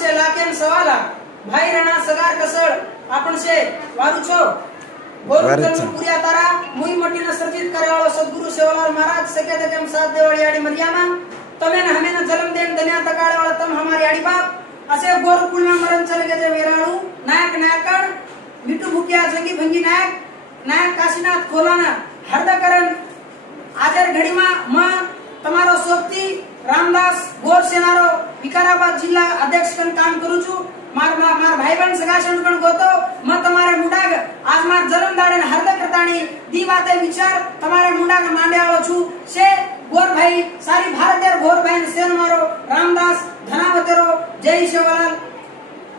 से लाखेन सवाला भाई राणा सगार कसळ आपण से वारू छो गोरु पुरिया तारा मुई मटीना सर्जित करेवाळो सद्गुरु सेवालाल महाराज सके तेम साथ देवाळी आडी मर्यामा तमेन हमेन जन्म देन दुनिया तकाळे वाला तम हमारी आडी बाप असे गोरकुल में मरण चले गए वेराळू नायक नायकण मिठू भुकिया जंगी भंगी नायक नायक काशीनाथ खोलाना हरदकरण आजर घड़ीमा म तमारो सोपती रामदास गोर सेनारो विकाराबाद जिल्ला अध्यक्ष कन काम करू छु मार भाई बहन सगाशन कन गोतो म तमारे मुंडाग आज मार जन्म दाड़े हरद करताणी दी बाते विचार तमारे मुंडाग मांड्याळो छु से गोर भाई सारी भारत देर गोर बहन सेन मारो रामदास धनावतेरो जय शिवलाल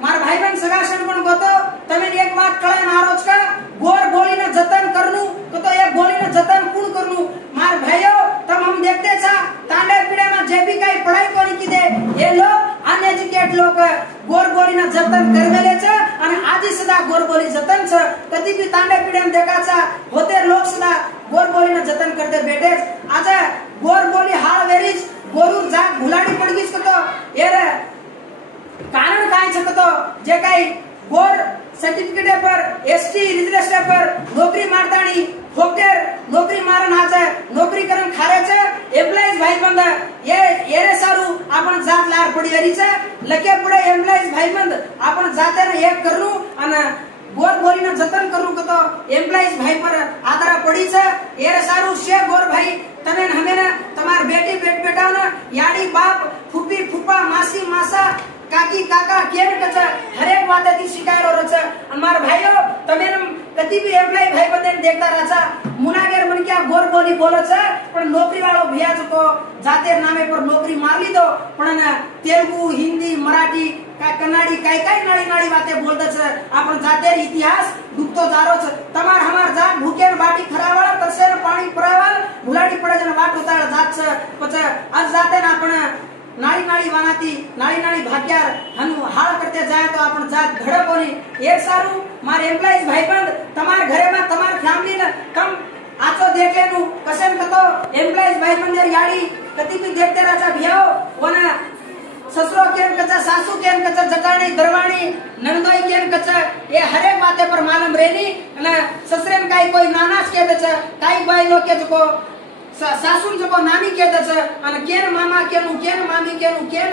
मार भाई बहन सगाशन कन गोतो तमे एक बात कळे नारोज का गोर बोली न जतन करनु तो ये बोली न जतन कुण करनु मार भाइयो तब हम देखते छा तांडे पीड़े में जे भी काही पढ़ाई कोनी की दे ये लोग अनएजुकेट लोग गोर बोली न जतन करवेले छ आणि आजी सदा गोर बोली जतन छ कधी भी तांडे पीड़े में देखा छा होते लोग सदा गोर बोली न जतन करते बैठे आज गोर बोली हाल वेरीज गोरू जाग भुलाडी पडगीस कतो येर कारण काय छ कतो जे काही गोर सर्टिफिकेट पर एसटी रिजर्वेशन पर नौकरी मारतानी होकर नौकरी मारन आज नौकरी करन खारे छ एम्प्लॉइज भाई बंद ये रे सारू आपण जात लार पडी हरी छ लके पुढे एम्प्लॉइज भाई बंद आपण जाते न एक करनु अन गोर बोली न जतन करनु कतो एम्प्लॉइज भाई पर आधार पडी छ ये रे सारू शे गोर भाई तने हमें तमार बेटी बेटा न याडी बाप फुपी फुपा मासी मासा काकी काका केर कच हर एक बात ती शिकायरो रच मार भाइयो तमे कति भी एम्प्लॉय भाई बंदे देखता राचा मुनागेर मन क्या गोर बोली बोलो छ पण नौकरी वालो भैया को जाते नामे पर नौकरी मार ली दो पण तेलुगु हिंदी मराठी का कन्नाडी काय काय नाडी नाडी बातें बोलता छ आपण जाते इतिहास डुबतो जारो छ तमार हमार जात भूकेर बाटी खरावाळ तसेर पाणी पुरावाल भुलाडी पडे जन वाट होता जात छ पछ आज जाते ना आपण नाड़ी नाड़ी वानाती नाड़ी नाड़ी भाग्यार हनु हाल करते जाए तो अपन जात घड़प होनी एक सारू मार एम्प्लॉइज भाई बंद तमार घरे में तमार फैमिली न कम आचो देख लेनु कसेन कतो एम्प्लॉइज भाई बंद याडी कति भी देखते राजा भियाओ वना ससुरो केन कचा सासू केन कचा जटाणी दरवाणी नंदोई केन कचा ये हर एक बातें पर मालूम रेनी न ससुरेन काई कोई नानास के दच काई बाई लोग के जको सासून जको नानी के दच अन केन मामा केनु केन मामी केनु केन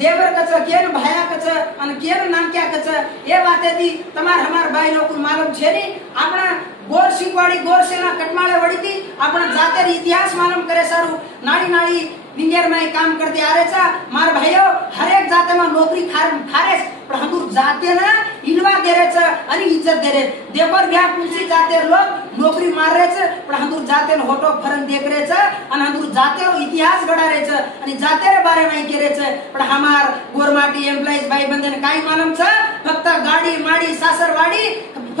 देवर कच केन भाया कच अन केन नानक्या कच ये बातें दी तमार हमार बाई लोग मालूम छे नी आपना गोर शिकवाड़ी गोर सेना कटमाळे वड़ी थी अपना जाते इतिहास मालूम करे सारू नाड़ी नाड़ी विंगर में काम करते आ रहे छा मार भाइयों हर एक जाते में नौकरी खारे पर हम जाते ना इलवा दे रहे छ अनि इज्जत दे रहे देवर ब्याह कुंसी जाते लोग नौकरी मार रहे छ पर हम जाते न होटो फरन देख रहे छ अन हम जाते रो इतिहास गड़ा रहे छ अनि जाते रे बारे में के रहे छ पर हमार गोरमाटी एम्प्लॉइज भाई बंदे ने काई मालूम छ फक्त गाड़ी माड़ी सासरवाड़ी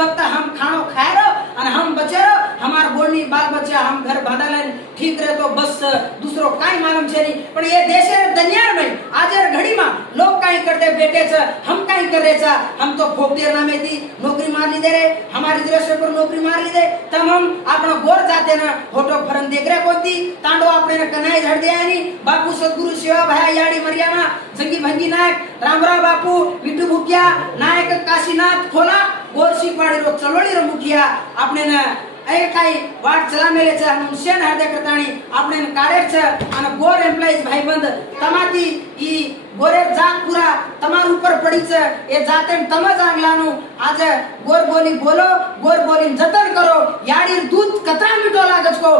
फक्त हम खानो खाए रो अन हम बचे रो हमार बोलनी बाल बच्चा हम घर बांधले ठीक रहे तो बस दूसरो काई मालूम छे नी पण ये देश रे दुनिया में आजर घड़ी में लोग काई करते बैठे छ हम काई करे छ हम तो फोकटेर नामे थी नौकरी मार ली दे रे हमारी दृश्य पर नौकरी मार ली दे तब हम अपना गोर जाते ना फोटो फरन देख रहे कोती तांडो अपने कनाई झड़ दे नी बापू सद्गुरु सेवा भाई याडी मरियामा जंगी भंगी नायक रामराव बापू विठू भुकिया नायक काशीनाथ खोला गोर शिकवाड़ी रो चलोड़ी रो मुखिया अपने ना ए काई वाट चला मेले छ हम हुसैन हरदे करताणी अपने काढे छ अन गोर एम्प्लॉइज भाई बंद तमाती ई गोरे जात पूरा तमार ऊपर पड़ी छ ए जाते तम जांगलानु आज गोर बोली बोलो गोर बोली जतन करो याडी दूध कतरा मीठो लागत को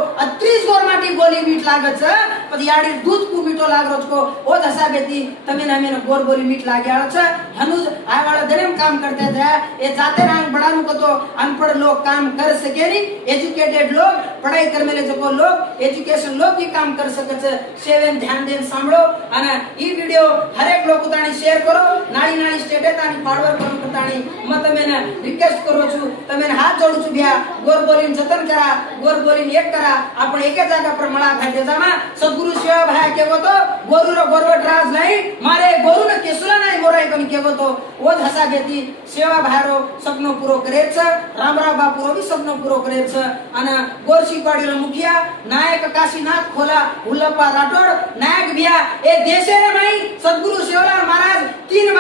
30 गोर माटी बोली मीठ लागत छ पर याडी दूध को मीठो लागत को ओ दशा बेती तमे नमे गोर बोली मीठ लाग्या छ हनुज आय वाला दरेम काम करते थे ए जाते रंग बड़ानु को तो अनपढ़ लोग काम कर सके नी एजुकेटेड लोग पढ़ाई कर मेले जको लोग एजुकेशन लोग भी काम कर सके छ सेवन ध्यान देन सांभळो अने ई वीडियो हर एक लोग उतानी शेयर करो नाड़ी नाड़ी स्टेटस आनी फॉरवर्ड करो उतानी म तमेने रिक्वेस्ट करो छु तमेने हाथ जोडू छु बिया गोर बोलीन जतन करा गोर बोलीन एक करा आपण एके जागा पर मला भाई देजामा सद्गुरु सेवा भाई केगो तो गोरु रो गोरवट राज नाही मारे गोरु न केसुला नाही मोराय कमी केगो तो ओ हसा घेती सेवा भाई रो सपनो पूरो करे छ रामराव बापू रो भी सपनो पूरो करे छ अन गोर शिकवाड़ी रो मुखिया नायक काशीनाथ खोला उल्लप्पा राठोड नायक बिया ए देशे रे भाई सद्गुरु सेवालाल महाराज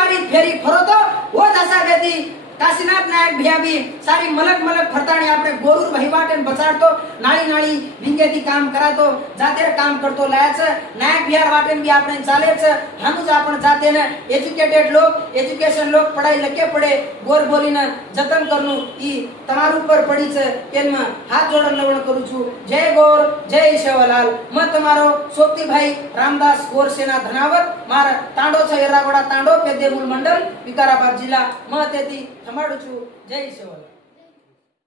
मारी फेरी फरो तो वो दशा देती काशीनाथ नायक भैया भी सारी मलक मलक फरताणी आपने गोरूर वहिवाट बचाड़तो नाळी नाळी विंगेती काम करातो जाते काम करतो लायच नायक भैया वाटेन भी आपने चालेच हानुज आपण जाते ने एज्युकेटेड लोग एज्युकेशन लोग पढ़ाई लखे पड़े गोर बोलीने जतन करनु ई તમારું પર પડી છે તેમાં હાથ જોડન લવણ કરું છું જય ગોર જય સેવાલાલ મ તમારો સોપતીભાઈ રામદાસ ગોર સેના ધનાવત મારા તાંડો છે એરાગોડા તાંડો પેદેમૂલ મંડળ વિકારાબાદ જિલ્લા મ તેતી થમાડું છું જય સેવાલાલ।